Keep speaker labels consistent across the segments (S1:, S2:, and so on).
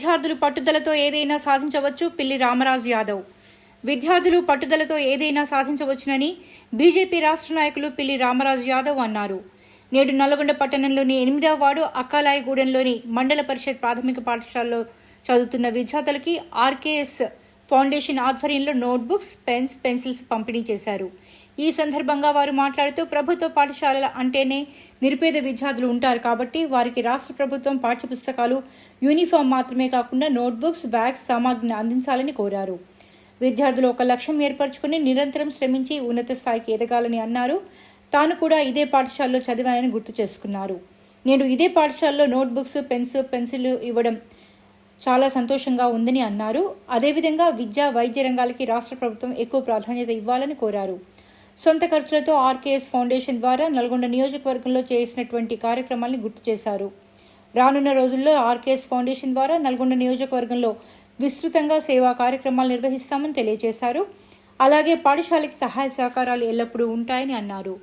S1: విద్యార్థులు పట్టుదలతో ఏదైనా సాధించవచ్చు పిల్లి రామరాజు యాదవ్. విద్యార్థులు పట్టుదలతో ఏదైనా సాధించవచ్చునని బీజేపీ రాష్ట్ర నాయకులు పిల్లి రామరాజు యాదవ్ అన్నారు. నేడు నల్గొండ పట్టణంలోని ఎనిమిదవ వార్డు అక్కాలాయగూడెంలోని మండల పరిషత్ ప్రాథమిక పాఠశాలలో చదువుతున్న విద్యార్థులకి ఆర్కేఎస్ ఫౌండేషన్ ఆధ్వర్యంలో నోట్బుక్స్ పెన్స్ పెన్సిల్స్ పంపిణీ చేశారు. ఈ సందర్భంగా వారు మాట్లాడుతూ ప్రభుత్వ పాఠశాలల అంటేనే నిరుపేద విద్యార్థులు ఉంటారు కాబట్టి వారికి రాష్ట్ర ప్రభుత్వం పాఠ్యపుస్తకాలు యూనిఫామ్ మాత్రమే కాకుండా నోట్బుక్స్ బ్యాగ్స్ సామాగ్రిని అందించాలని కోరారు. విద్యార్థులు ఒక లక్ష్యం ఏర్పరచుకుని నిరంతరం శ్రమించి ఉన్నత స్థాయికి ఎదగాలని అన్నారు. తాను కూడా ఇదే పాఠశాలలో చదివానని గుర్తు చేసుకున్నారు. నేను ఇదే పాఠశాలలో నోట్బుక్స్ పెన్స్ పెన్సిల్ ఇవ్వడం చాలా సంతోషంగా ఉందని అన్నారు. అదేవిధంగా విద్యా వైద్య రంగాలకి రాష్ట్ర ప్రభుత్వం ఎక్కువ ప్రాధాన్యత ఇవ్వాలని కోరారు. సొంత ఖర్చులతో ఆర్కేఎస్ ఫౌండేషన్ ద్వారా నల్గొండ నియోజకవర్గంలో చేసినటువంటి కార్యక్రమాల్ని గుర్తు చేశారు. రానున్న రోజుల్లో ఆర్కేఎస్ ఫౌండేషన్ ద్వారా నల్గొండ నియోజకవర్గంలో విస్తృతంగా సేవా కార్యక్రమాలు నిర్వహిస్తామని తెలియజేశారు. అలాగే పాఠశాలకి సహాయ సహకారాలు ఎల్లప్పుడూ ఉంటాయని అన్నారు.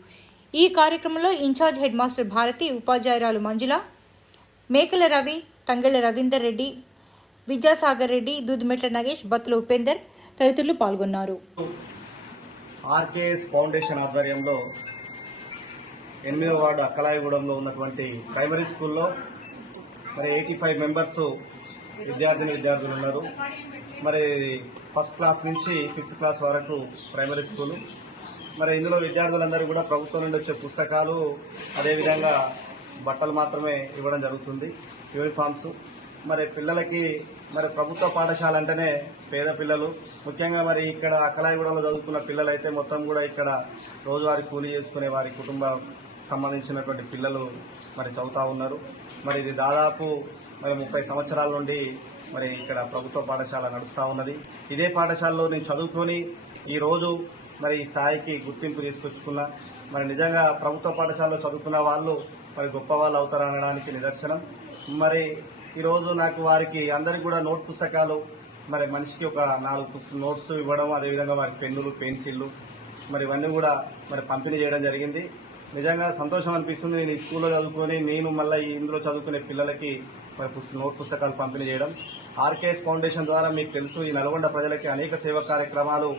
S1: ఈ కార్యక్రమంలో ఇన్ఛార్జ్ హెడ్ మాస్టర్ భారతి ఉపాధ్యాయురాలు మంజుల మేకల రవి తంగెళ్ళ రవీందర్ రెడ్డి విద్యాసాగర్ రెడ్డి దూదిమెట్ల నగేష్ బత్తుల ఉపేందర్ తదితరులు పాల్గొన్నారు.
S2: ఆర్కేఎస్ ఫౌండేషన్ ఆధ్వర్యంలో ఎనిమిదో వార్డు అక్కలాయగూడెంలో ఉన్నటువంటి ప్రైమరీ స్కూల్లో మరి ఎయిటీ ఫైవ్ మెంబర్స్ విద్యార్థిని విద్యార్థులు ఉన్నారు. మరి ఫస్ట్ క్లాస్ నుంచి ఫిఫ్త్ క్లాస్ వరకు ప్రైమరీ స్కూలు. మరి ఇందులో విద్యార్థులందరూ కూడా ప్రభుత్వం నుండి వచ్చే పుస్తకాలు అదేవిధంగా బట్టలు మాత్రమే ఇవ్వడం జరుగుతుంది. యూనిఫామ్స్ మరి పిల్లలకి మరి ప్రభుత్వ పాఠశాల అంటేనే పేద పిల్లలు. ముఖ్యంగా మరి ఇక్కడ అక్కలాయిగూడలో చదువుకున్న పిల్లలైతే మొత్తం కూడా ఇక్కడ రోజువారీ కూలీ చేసుకునే వారి కుటుంబం సంబంధించినటువంటి పిల్లలు మరి చదువుతూ ఉన్నారు. మరి ఇది దాదాపు మరి ముప్పై సంవత్సరాల నుండి మరి ఇక్కడ ప్రభుత్వ పాఠశాల నడుస్తూ ఉన్నది. ఇదే పాఠశాలలో నేను చదువుకొని ఈరోజు మరి ఈ స్థాయికి గుర్తింపు తీసుకొచ్చుకున్నా మరి నిజంగా ప్రభుత్వ పాఠశాలలో చదువుకున్న వాళ్ళు మరి గొప్ప వాళ్ళు అవుతారనడానికి నిదర్శనం. మరి ఈరోజు నాకు వారికి అందరికి కూడా నోట్ పుస్తకాలు మరి మనిషికి ఒక నాలుగు నోట్స్ ఇవ్వడం అదేవిధంగా వారికి పెన్నులు పెన్సిళ్ళు మరి ఇవన్నీ కూడా మరి పంపిణీ చేయడం జరిగింది. నిజంగా సంతోషం అనిపిస్తుంది. నేను ఈ స్కూల్లో చదువుకొని నేను మళ్ళీ ఇందులో చదువుకునే పిల్లలకి మరి నోట్ పుస్తకాలు పంపిణీ చేయడం. ఆర్కేఎస్ ఫౌండేషన్ ద్వారా మీకు తెలుసు ఈ నల్గొండ ప్రజలకి అనేక సేవా కార్యక్రమాలు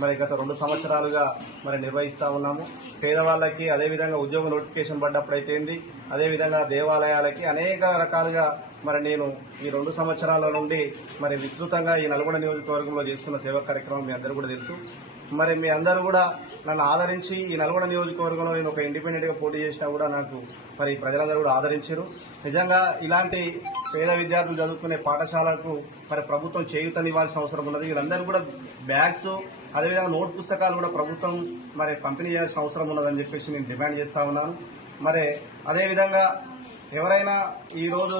S2: మరి గత రెండు సంవత్సరాలుగా మరి నిర్వహిస్తా ఉన్నాము. పేదవాళ్ళకి అదేవిధంగా ఉద్యోగ నోటిఫికేషన్ పడ్డప్పుడు అదేవిధంగా దేవాలయాలకి అనేక రకాలుగా మరి నేను ఈ రెండు సంవత్సరాల నుండి మరి విస్తృతంగా ఈ నల్గొండ నియోజకవర్గంలో చేస్తున్న సేవా కార్యక్రమం మీ అందరూ కూడా తెలుసు. మరి మీ అందరూ కూడా నన్ను ఆదరించి ఈ నల్గొండ నియోజకవర్గంలో నేను ఒక ఇండిపెండెంట్గా పోటీ చేసినా కూడా నాకు మరి ప్రజలందరూ కూడా ఆదరించారు. నిజంగా ఇలాంటి పేద విద్యార్థులు చదువుకునే పాఠశాలకు మరి ప్రభుత్వం చేయూతనివ్వాల్సిన అవసరం ఉన్నది. వీళ్ళందరూ కూడా బ్యాగ్స్ అదేవిధంగా నోట్ పుస్తకాలు కూడా ప్రభుత్వం మరి పంపిణీ చేయాల్సిన అవసరం ఉన్నదని చెప్పేసి నేను డిమాండ్ చేస్తా ఉన్నాను మరి అదేవిధంగా ఎవరైనా ఈరోజు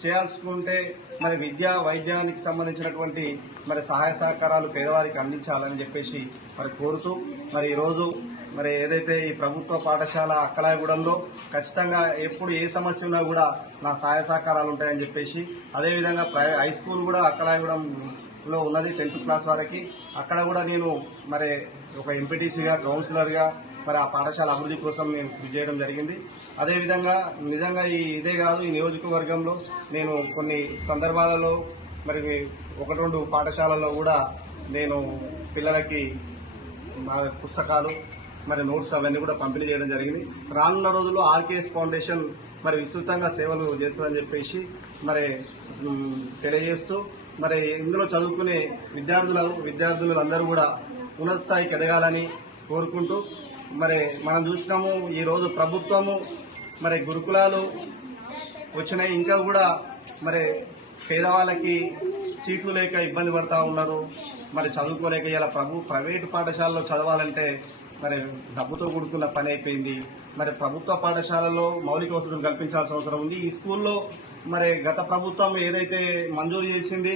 S2: చేయాల్సుకుంటే మరి విద్య వైద్యానికి సంబంధించినటువంటి మరి సహాయ సహకారాలు పేదవారికి అందించాలని చెప్పేసి మరి కోరుతూ మరి ఈరోజు మరి ఏదైతే ఈ ప్రభుత్వ పాఠశాల అక్కలాయగూడెంలో ఖచ్చితంగా ఎప్పుడు ఏ సమస్య ఉన్నా కూడా నా సహాయ సహకారాలు ఉంటాయని చెప్పేసి అదేవిధంగా ప్రై- హై స్కూల్ కూడా అక్కలాయగూడెం లో ఉన్నది టెన్త్ క్లాస్ వరకు. అక్కడ కూడా నేను మరి ఒక ఎంపీటీసీగా కౌన్సిలర్గా మరి ఆ పాఠశాల అభివృద్ధి కోసం నేను కృషి చేయడం జరిగింది. అదేవిధంగా నిజంగా ఈ ఇదే కాదు ఈ నియోజకవర్గంలో నేను కొన్ని సందర్భాలలో మరి ఒక రెండు పాఠశాలల్లో కూడా నేను పిల్లలకి మా పుస్తకాలు మరి నోట్స్ అవన్నీ కూడా పంపిణీ చేయడం జరిగింది. రానున్న రోజుల్లో ఆర్కేఎస్ ఫౌండేషన్ మరి విస్తృతంగా సేవలు చేస్తుందని చెప్పేసి మరి తెలియజేస్తూ మరి ఇందులో చదువుకునే విద్యార్థుల విద్యార్థులందరూ కూడా ఉన్నత స్థాయికి ఎదగాలని కోరుకుంటూ మరి మనం చూసినాము ఈ రోజు ప్రభుత్వము మరి గురుకులాలు వచ్చినాయి. ఇంకా కూడా మరి పేదవాళ్ళకి సీట్లు లేక ఇబ్బంది పడతా ఉన్నారు. మరి చదువుకోలేక ఇలా ప్రభు ప్రైవేటు పాఠశాలలో చదవాలంటే మరి డబ్బుతో కూడుకున్న పని అయిపోయింది. మరి ప్రభుత్వ పాఠశాలలో మౌలిక వసతులు కల్పించాల్సిన అవసరం ఉంది. ఈ స్కూల్లో మరి గత ప్రభుత్వం ఏదైతే మంజూరు చేసింది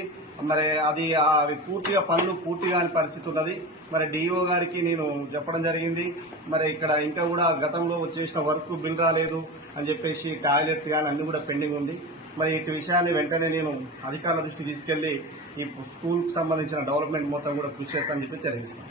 S2: మరి అది అవి పూర్తిగా పనులు పూర్తి కాని పరిస్థితి ఉన్నది. మరి డిఓ గారికి నేను చెప్పడం జరిగింది. మరి ఇక్కడ ఇంకా కూడా గతంలో వచ్చేసిన వర్క్ బిల్ రాలేదు అని చెప్పేసి టాయిలెట్స్ కానీ అన్ని కూడా పెండింగ్ ఉంది. మరి ఇటు విషయాన్ని వెంటనే నేను అధికారుల దృష్టి తీసుకెళ్ళి ఈ స్కూల్ సంబంధించిన డెవలప్మెంట్ మొత్తం కూడా కృషి చేస్తానని చెప్పి తెలియజేస్తాను.